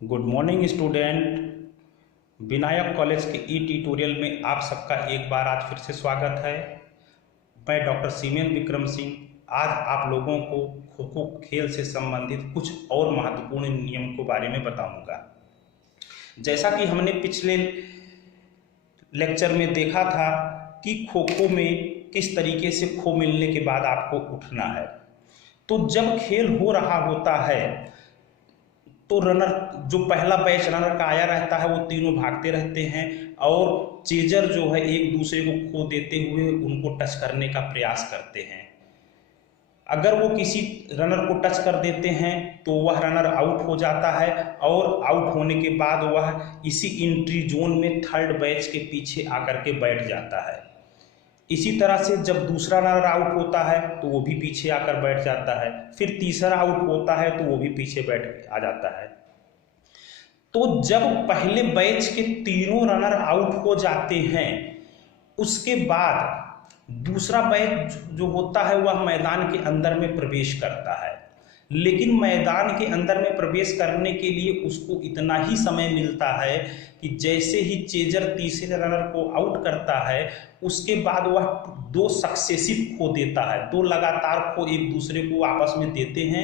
Good morning student. Vinayak college के ई tutorial में आप सबका एक बार आज फिर से स्वागत है। मैं डॉक्टर सीमेन विक्रम सिंह आज आप लोगों को खो खो खेल से संबंधित कुछ और महत्वपूर्ण नियम के बारे में बताऊंगा। जैसा कि हमने पिछले लेक्चर में देखा था कि खो खो में किस तरीके से खो मिलने के बाद आपको उठना है। तो जब खेल हो रहा होता है तो रनर जो पहला बैच रनर का आया रहता है वो तीनों भागते रहते हैं और चेजर जो है एक दूसरे को खो देते हुए उनको टच करने का प्रयास करते हैं। अगर वो किसी रनर को टच कर देते हैं तो वह रनर आउट हो जाता है और आउट होने के बाद वह इसी एंट्री जोन में थर्ड बैच के पीछे आकर के बैठ जाता है। इसी तरह से जब दूसरा रनर आउट होता है तो वो भी पीछे आकर बैठ जाता है, फिर तीसरा आउट होता है तो वो भी पीछे बैठ आ जाता है। तो जब पहले बैच के तीनों रनर आउट हो जाते हैं उसके बाद दूसरा बैच जो होता है वह मैदान के अंदर में प्रवेश करता है, लेकिन मैदान के अंदर में प्रवेश करने के लिए उसको इतना ही समय मिलता है कि जैसे ही चेजर तीसरे रनर को आउट करता है उसके बाद वह दो सक्सेसिव खो देता है। दो लगातार खो एक दूसरे को आपस में देते हैं।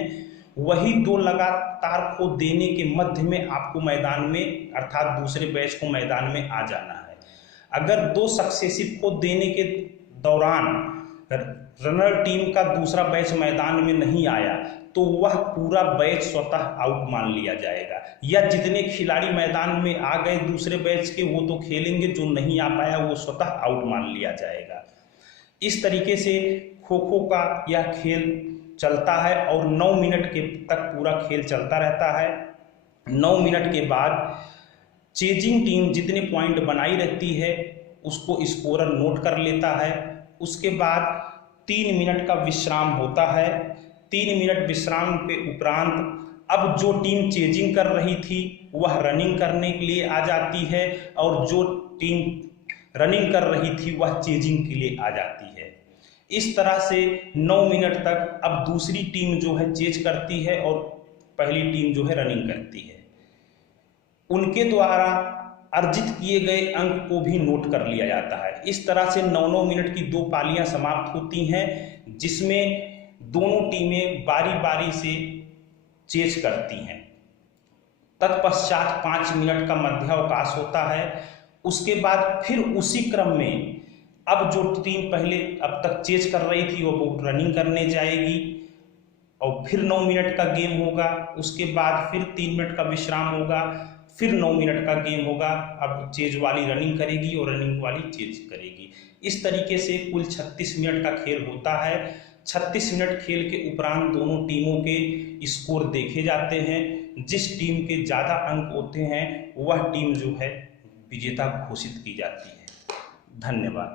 वही दो लगातार खो देने के मध्य में आपको मैदान में अर्थात दूसरे बैच को मैदान में आ जाना है। अगर दो सक्सेसिव खो देने के दौरान रनर टीम का दूसरा बैच मैदान में नहीं आया तो वह पूरा बैच स्वतः आउट मान लिया जाएगा, या जितने खिलाड़ी मैदान में आ गए दूसरे बैच के वो तो खेलेंगे, जो नहीं आ पाया वो स्वतः आउट मान लिया जाएगा। इस तरीके से खो खो का यह खेल चलता है और 9 मिनट के तक पूरा खेल चलता रहता है। 9 मिनट के बाद चेजिंग टीम जितने पॉइंट बनाई रहती है उसको स्कोरर नोट कर लेता है। उसके बाद 3 मिनट का विश्राम होता है। 3 मिनट विश्राम के उपरांत अब जो टीम चेजिंग कर रही थी वह रनिंग करने के लिए आ जाती है और जो टीम रनिंग कर रही थी वह चेजिंग के लिए आ जाती है। इस तरह से 9 मिनट तक अब दूसरी टीम जो है चेज करती है और पहली टीम जो है रनिंग करती है। उनके द्वारा अर्जित किए गए अंक को भी नोट कर लिया जाता है। इस तरह से 9-9 मिनट की 2 पालियां समाप्त होती हैं जिसमें दोनों टीमें बारी बारी से चेज करती हैं। तत्पश्चात 5 मिनट का मध्यावकाश होता है। उसके बाद फिर उसी क्रम में अब जो टीम पहले अब तक चेज कर रही थी वो रनिंग करने जाएगी और फिर 9 मिनट का गेम होगा। उसके बाद फिर 3 मिनट का विश्राम होगा, फिर 9 मिनट का गेम होगा। अब चेज वाली रनिंग करेगी और रनिंग वाली चेज करेगी। इस तरीके से कुल 36 मिनट का खेल होता है। 36 मिनट खेल के उपरांत दोनों टीमों के स्कोर देखे जाते हैं। जिस टीम के ज़्यादा अंक होते हैं वह टीम जो है विजेता घोषित की जाती है। धन्यवाद।